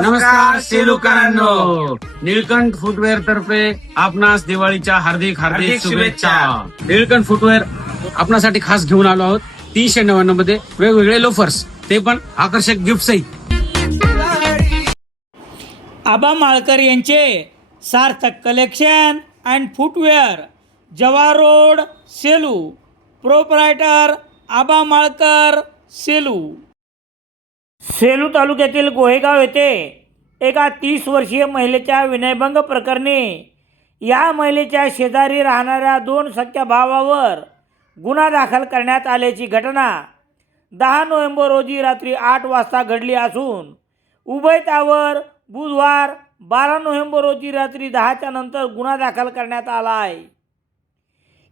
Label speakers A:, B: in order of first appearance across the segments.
A: नमस्कार सेलूकरांनो. निळकंठ फुटवेअर तर्फे आपणास दिवाळीच्या हार्दिक हार्दिक
B: हार्दिक
A: शुभेच्छा.
B: शुभेच्छा.
A: निळकंठ फुटवेअर आपणासाठी खास घेऊन आलो आहोत. तीनशे नव्याण्णवमध्ये वेगवेगळे लोफर्स ते पण आकर्षक गिफ्ट सहित.
C: आबा माळकर यांचे Sarthak collection and footwear Jawahar road Selu. Proprietor Aba Malkar Selu. Selu तालुक्यातील गोहेगाव येथे एका तीस वर्षीय महिलेच्या विनयभंग प्रकरणी या महिलेच्या शेजारी राहणाऱ्या दोन सख्या भावावर गुन्हा दाखल करण्यात आल्याची घटना दहा नोव्हेंबर रोजी रात्री आठ वाजता घडली असून उभय त्यावर बुधवार बारा नोव्हेंबर रोजी रात्री दहाच्या नंतर गुन्हा दाखल करण्यात आला आहे.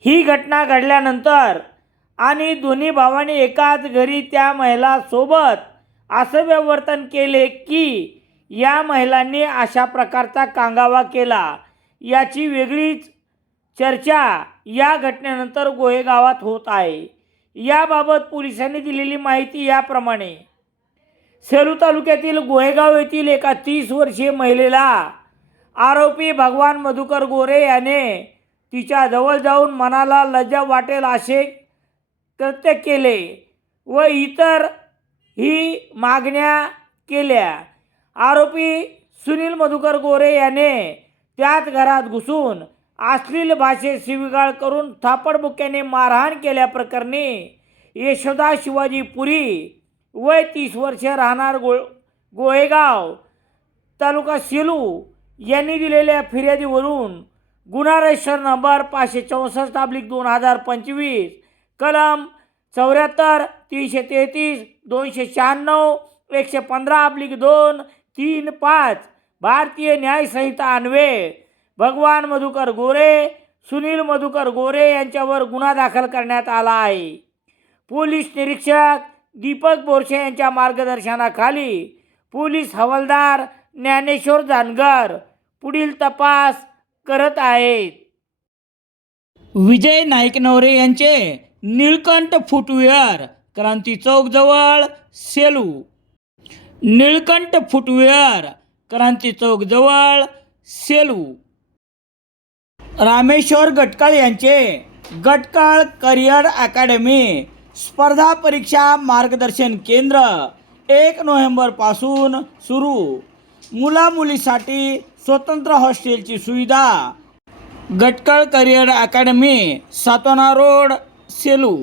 C: ही घटना घडल्यानंतर आणि दोन्ही भावांनी एकाच घरी त्या महिलासोबत असं व्यवर्तन केले की या महिलांनी अशा प्रकारचा कांगावा केला. याची वेगळीच चर्चा या घटनेनंतर गोहेगावात होत आहे. याबाबत पोलिसांनी दिलेली माहिती याप्रमाणे. सेलू तालुक्यातील गोहेगाव येथील एका तीस वर्षीय महिलेला आरोपी भगवान मधुकर गोरे याने तिच्या जवळ जाऊन मनाला लज्जा वाटेल असे कृत्य केले व इतर ही मागण्या केल्या. आरोपी सुनील मधुकर गोरे याने त्याच घरात घुसून अश्लील भाषेत शिवीगाळ करून थापडबुक्याने मारहाण केल्याप्रकरणी यशोदा शिवाजी पुरी वय तीस वर्ष राहणार गो गोहेगाव तालुका सेलू यांनी दिलेल्या फिर्यादीवरून गुन्हा रजिस्टर नंबर पाचशे चौसष्ट अब्लिक दोन हजार पंचवीस कलम चौऱ्याहत्तर तीनशे तेहतीस दोनशे शहाण्णव एकशे पंधरा अब्लिक दोन तीन पाच. भारतीय न्यायसंहिता अन्वये भगवान मधुकर गोरे सुनील मधुकर गोरे यांच्यावर गुन्हा दाखल करण्यात आला आहे. पोलीस निरीक्षक दीपक बोरसे यांच्या मार्गदर्शनाखाली पोलीस हवालदार ज्ञानेश्वर जानगर पुढील तपास करत आहेत. विजय नाईकनवरे यांचे निळकंठ फुटवेअर क्रांती चौकजवळ सेलू. निळकंठ फुटवेअर क्रांती चौकजवळ सेलू. रामेश्वर गटकाळ यांचे गटकाळ करिअर अकॅडमी स्पर्धा परीक्षा मार्गदर्शन केंद्र एक नोव्हेंबरपासून सुरू. मुलामुलीसाठी स्वतंत्र हॉस्टेलची सुविधा. Gatkal career academy Satona road Selu.